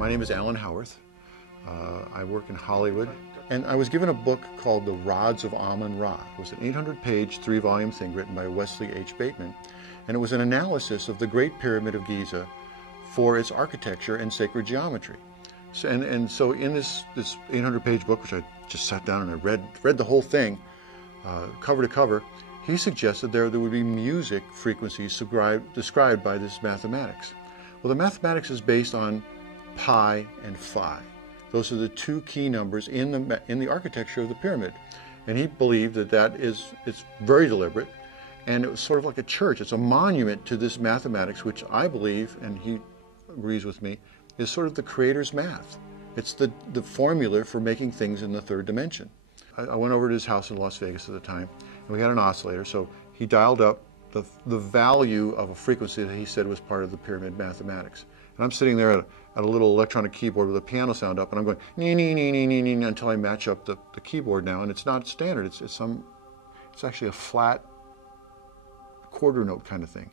My name is Alan Howarth. I work in Hollywood, and I was given a book called The Rods of Amun-Ra. It was an 800-page, 3-volume thing written by Wesley H. Bateman, and it was an analysis of the Great Pyramid of Giza for its architecture and sacred geometry. So in this 800-page book, which I just sat down and I read the whole thing, cover to cover, he suggested there would be music frequencies described by this mathematics. Well, the mathematics is based on pi and phi. Those are the two key numbers in the architecture of the pyramid. And he believed that it's very deliberate, and it was sort of like a church. It's a monument to this mathematics, which I believe, and he agrees with me, is sort of the creator's math. It's the formula for making things in the third dimension. I went over to his house in Las Vegas at the time, and we had an oscillator, so he dialed up the value of a frequency that he said was part of the pyramid mathematics. And I'm sitting there at a little electronic keyboard with a piano sound up, and I'm going nee, nee, nee, nee, nee, nee, until I match up the keyboard now, and it's not standard. It's actually a flat quarter note kind of thing.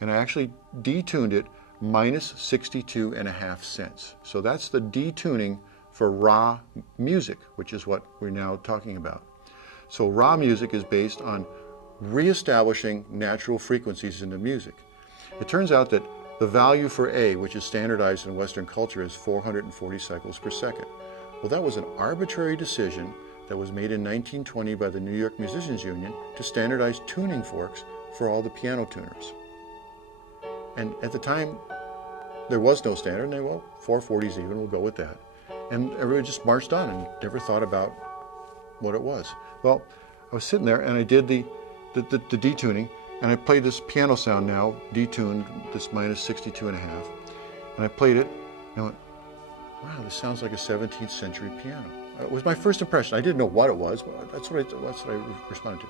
And I actually detuned it minus 62.5 cents. So that's the detuning for RAMusic, which is what we're now talking about. So RAMusic is based on reestablishing natural frequencies in the music. It turns out that the value for A, which is standardized in Western culture, is 440 cycles per second. Well, that was an arbitrary decision that was made in 1920 by the New York Musicians Union to standardize tuning forks for all the piano tuners. And at the time, there was no standard, and well, 440 is even, we'll go with that. And everybody just marched on and never thought about what it was. Well, I was sitting there and I did the detuning, and I played this piano sound now, detuned, this minus 62.5, and I played it, and I went, wow, this sounds like a 17th century piano. It was my first impression. I didn't know what it was, but that's what I responded to.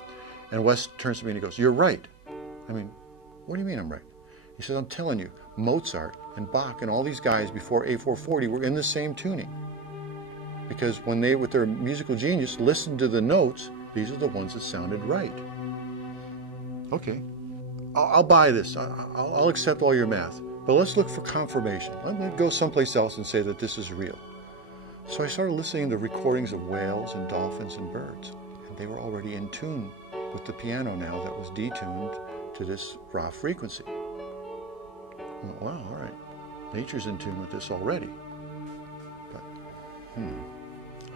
And Wes turns to me and he goes, you're right. I mean, what do you mean I'm right? He says, I'm telling you, Mozart and Bach and all these guys before A440 were in the same tuning. Because when they, with their musical genius, listened to the notes, these are the ones that sounded right. Okay, I'll buy this. I'll accept all your math. But let's look for confirmation. Let me go someplace else and say that this is real. So I started listening to recordings of whales and dolphins and birds. And they were already in tune with the piano now that was detuned to this raw frequency. I went, wow, all right. Nature's in tune with this already. But,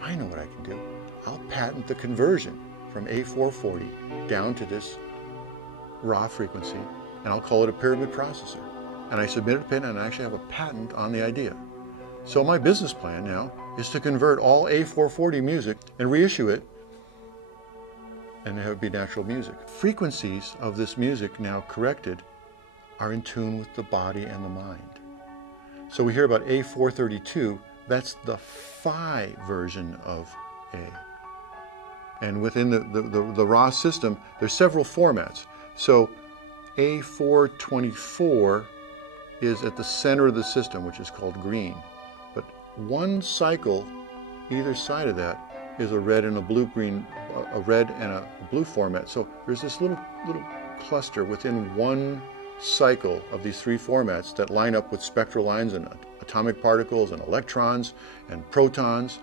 I know what I can do. I'll patent the conversion from A440 down to this raw frequency, and I'll call it a pyramid processor. And I submitted a patent, and I actually have a patent on the idea. So my business plan now is to convert all A440 music and reissue it, and it would be natural music. Frequencies of this music now corrected are in tune with the body and the mind. So we hear about A432, that's the phi version of A. And within the raw system, there's several formats. So A424 is at the center of the system, which is called green. But one cycle, either side of that, is a red and a blue-green, a red and a blue format. So there's this little cluster within one cycle of these three formats that line up with spectral lines and atomic particles and electrons and protons.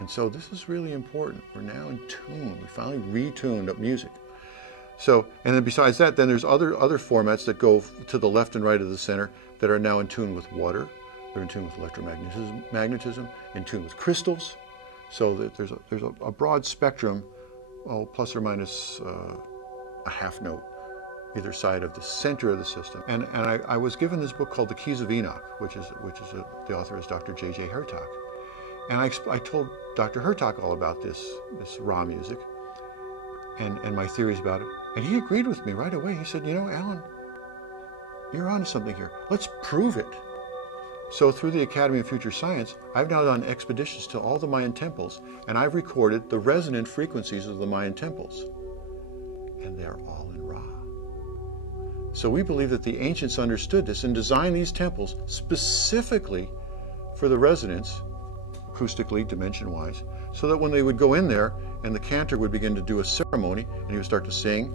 And so this is really important. We're now in tune. We finally retuned up music. So, and then besides that, then there's other formats that go to the left and right of the center that are now in tune with water. They're in tune with electromagnetism, in tune with crystals. So that there's a broad spectrum, plus or minus a half note, either side of the center of the system. And I was given this book called The Keys of Enoch, the author is Dr. J.J. Hertak. And I told Dr. Hertak all about this RAMusic and my theories about it. And he agreed with me right away. He said, you know, Alan, you're onto something here. Let's prove it. So through the Academy of Future Science, I've now done expeditions to all the Mayan temples, and I've recorded the resonant frequencies of the Mayan temples. And they're all in Ra. So we believe that the ancients understood this and designed these temples specifically for the resonance, acoustically, dimension-wise, so that when they would go in there and the cantor would begin to do a ceremony and he would start to sing,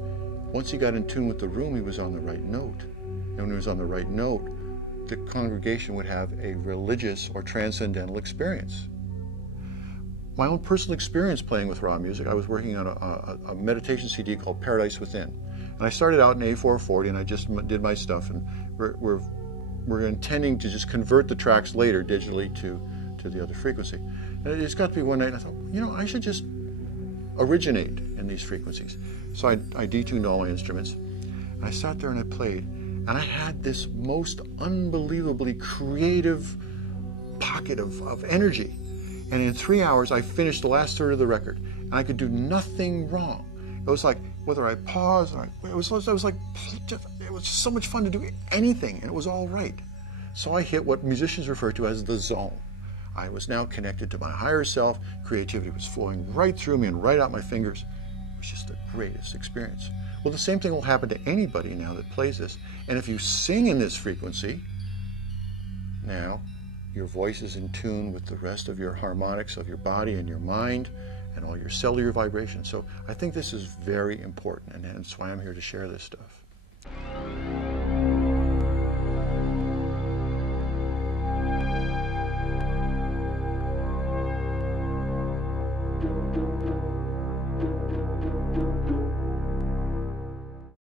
once he got in tune with the room, he was on the right note. And when he was on the right note, the congregation would have a religious or transcendental experience. My own personal experience playing with RAMusic, I was working on a meditation CD called Paradise Within. And I started out in A440 and I just did my stuff, and we're intending to just convert the tracks later digitally to the other frequency. And it just got to be one night and I thought, you know, I should just originate in these frequencies. So I detuned all my instruments. And I sat there and I played, and I had this most unbelievably creative pocket of energy. And in 3 hours, I finished the last third of the record, and I could do nothing wrong. It was like, whether I paused, it was so much fun to do anything, and it was all right. So I hit what musicians refer to as the zone. I was now connected to my higher self. Creativity was flowing right through me and right out my fingers. It was just the greatest experience. Well, the same thing will happen to anybody now that plays this. And if you sing in this frequency, now your voice is in tune with the rest of your harmonics of your body and your mind and all your cellular vibrations. So I think this is very important, and that's why I'm here to share this stuff.